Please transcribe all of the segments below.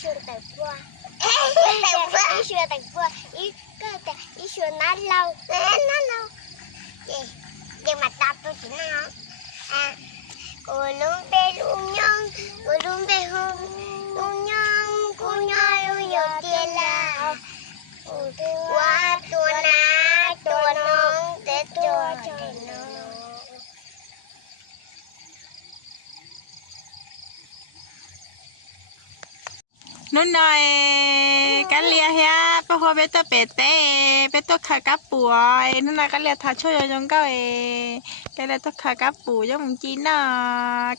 学的多，医学的多，一个的医学哪老，để mà đọc tôi chỉ nào cô luôn bé luôn nhon cô luôn bé hôn luôn nhon cô nhon luôn nhiều tiền là qua tua na tua non để tua cho nóนู่นหน่อยกันเลียเฮียไปหัวเบตเปเต้เบตขากับป่วยนู่นน่ะกันเลียทาช่วยยังก็กันเลียตัวขากับปู่ยังมึงจีน่ะ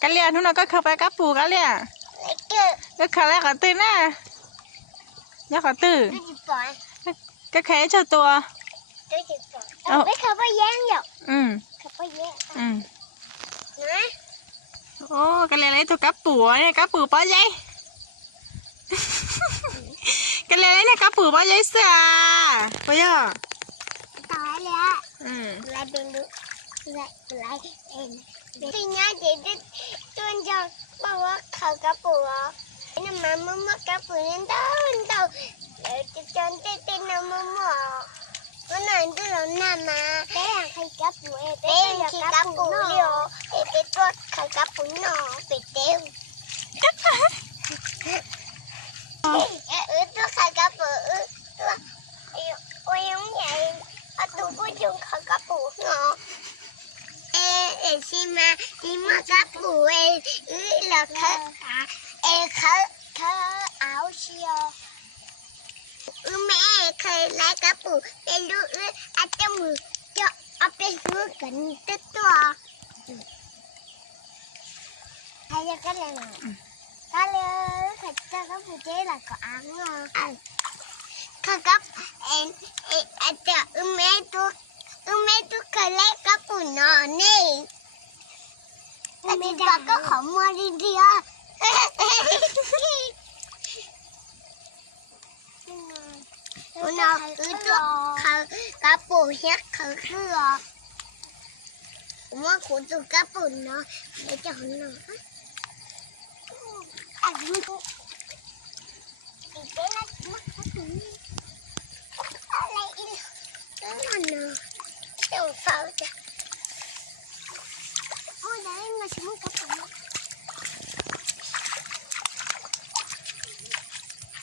กันเลียนู่นน่ะก็เข้าไปกับปู่กันเลียก็ขาแล้วก็ตื่นน่ะยังขอตื่นก็แค่เจ้าตัวไม่เขาไปแย่งหรอกเขาไปแย่งนะโอ้กันเลียอะไรตัวกับปู่เนี่ยกับปู่ป้อใหญ่กันเลยเนี่ยกระปุกว่ายัยเสือไปย่อตายแล้วอะไรเป็นลูกอะไรเอ็นทีนี้เด็กตัวจะบอกว่าเขากระปุกนี่มันมั่วกระปุกนี่เต้าจะจนเต้นน้ำมั่ววันนั้นที่เราหน้ามาเต้ใครกระปุกเต้ขี้กระปุกเดียวเต้ตัวเขากระปุกหนอไปเต้ตัวขากระปุกตัวโอ้ยยังใหญ่ตัวผู้ชมขากระปุกเนาะใช่ไหมที่มากระปุกแล้วเขาเอาเชียวแม่เคยไล่กระปุกเป็นลูกอาจจะมือจะเอาไปซื้อกันตัวใครจะกันเลยก็เลยเขาจะก็พูดเจ๊หลักก็อ้างอ่ะเขาก็อาจจะแม่ตัวเคยเล่นกับปุ่นนอนนี่แต่ที่เราก็ขอมาดีเดียวคุณน้องตัวเขากระปุกเฮ็ดเขาคือว่าคุณตัวกระปุกเนาะเดี๋ยวจะหันหน้าอะไรอีกนั่นน่ะเดี๋ยวเฝ้าจ้ะโอ้ยได้มาชิมกับผม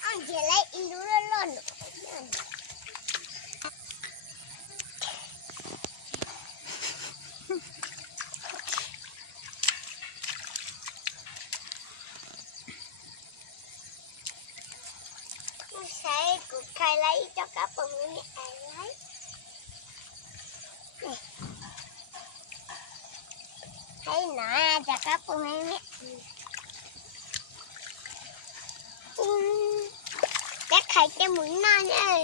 อันเดี๋ยวไล่อีรู้แล้วล่นใช่กูใครไล่เจ้ากระป๋องนี่อะไรให้หนาเจ้ากระป๋องนี่แต่ใครจะหมุนนอนเลย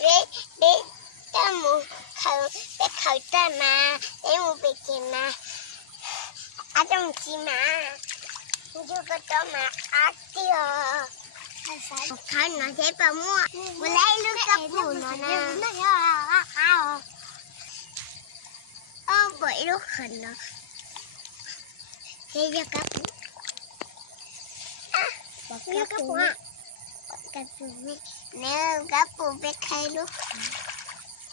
เด็กจะหมุนเขาแต่เขาจะมาเอ็มไปกินมาอาจจะกินมาอยู่ก็ต้องมาอาเดียวเขาหน่อยใช้ปลาหม้อวันแรกลูกกระปุกนะบ่อยลูกขันเนาะใช้ยากระปุกกระปุกนี่เนื้อกระปุกไปใครลูก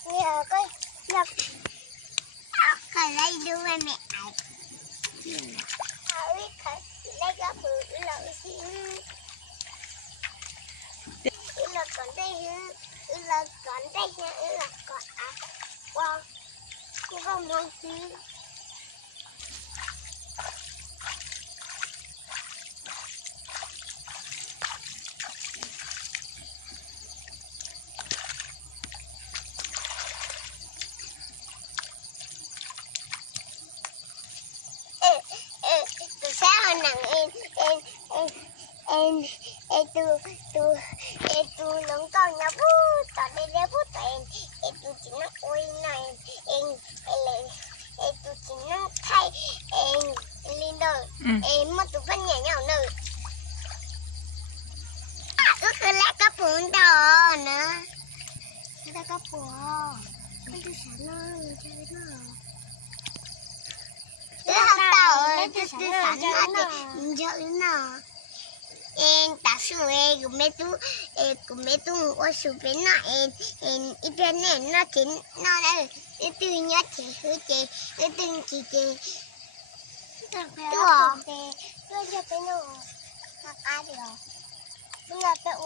เนี่ยก็อยากเอาใครไล่ดูมันไม่ไอ้เอาวิใครไล่กระปุกเราสิlà còn đây là còn đây là còn wow không muốn gì từ sáng nặng tu lông con nhà bố tao đây lấy bố tao tu chỉ nó ôi này tu chỉ nó thay lên đời mà tu vẫn nhảy nhảy nữa ước là cái bún đỏ nữa cái bún cái sản nó chơi nó cái hạt tàu cái sản nó chơi nó 打树古梅杜我树边那一边那田那一堆那田和田一堆几田，对啊，那就别弄那干掉，那别我。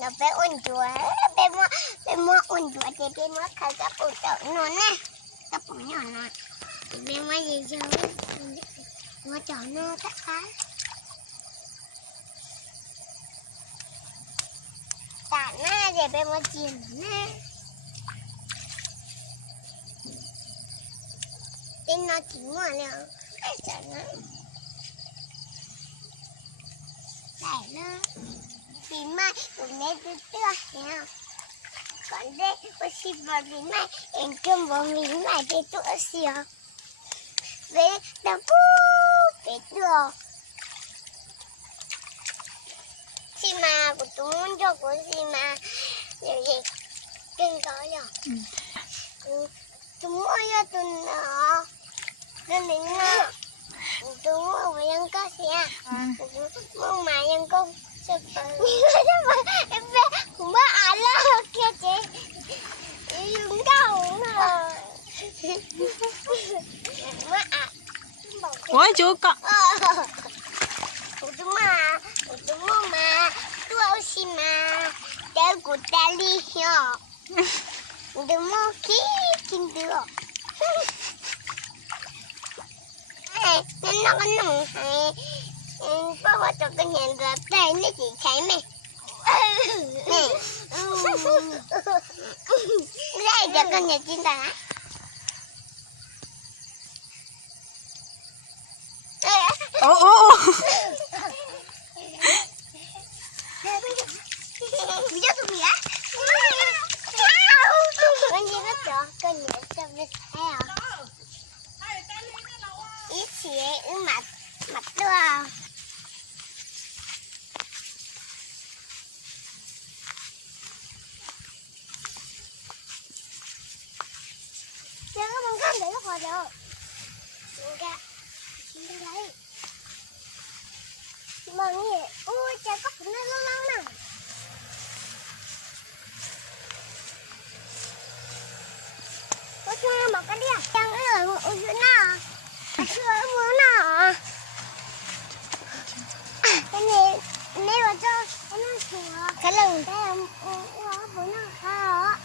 เราไปอุ่นตัวไปมัวอุ่นตัวจะไปมัวขากระปุกเต่านอนนะกระปุกนอนไปมัวเยอะๆมัวจ่อนอนสักครั้งตาหน้าเดี๋ยวไปมัวจีนนะเป็นนาทีมัวแล้วไม่จัดนะได้เลยปีใหม่ผมไม่ดูตัวแล้วก่อนได้วันที่วันปีใหม่เองก็บอกปีใหม่ได้ตัวเสียเวลาปุ๊บไปตัวสิมากูตุ้มจกูสิมาเดี๋ยวเด็กกินก็อยากกูตุ้มอยากตุ้มเนาะเรื่องนี้นะตุ้มว่ายังก็เสียมึงมายังก็cũng bắt ăn là kia chị dùng đâu mà ôi chú con cũng mà tôi xin mà để của ta đi nhở đừng mua kí kinh được nên nó có nồng hay có bao giờ cái nhà gặp đây nó chỉ thấy mày đây cho con nhà chim ta ô bây giờ tụi mía con gì nó cho con nhà cho biết thấy à ít xíu mặt đưa Chưa có bằng cơm để nó khỏi được. Được ra. Đi lấy. Mừng gì? Ui, trời có nó lâu nè. Có chưa một cái đi à? Chẳng ở một chỗ nào. Chưa ở một nào. Cái này nếu mà cho nó sửa cái lần đây là bữa nào khác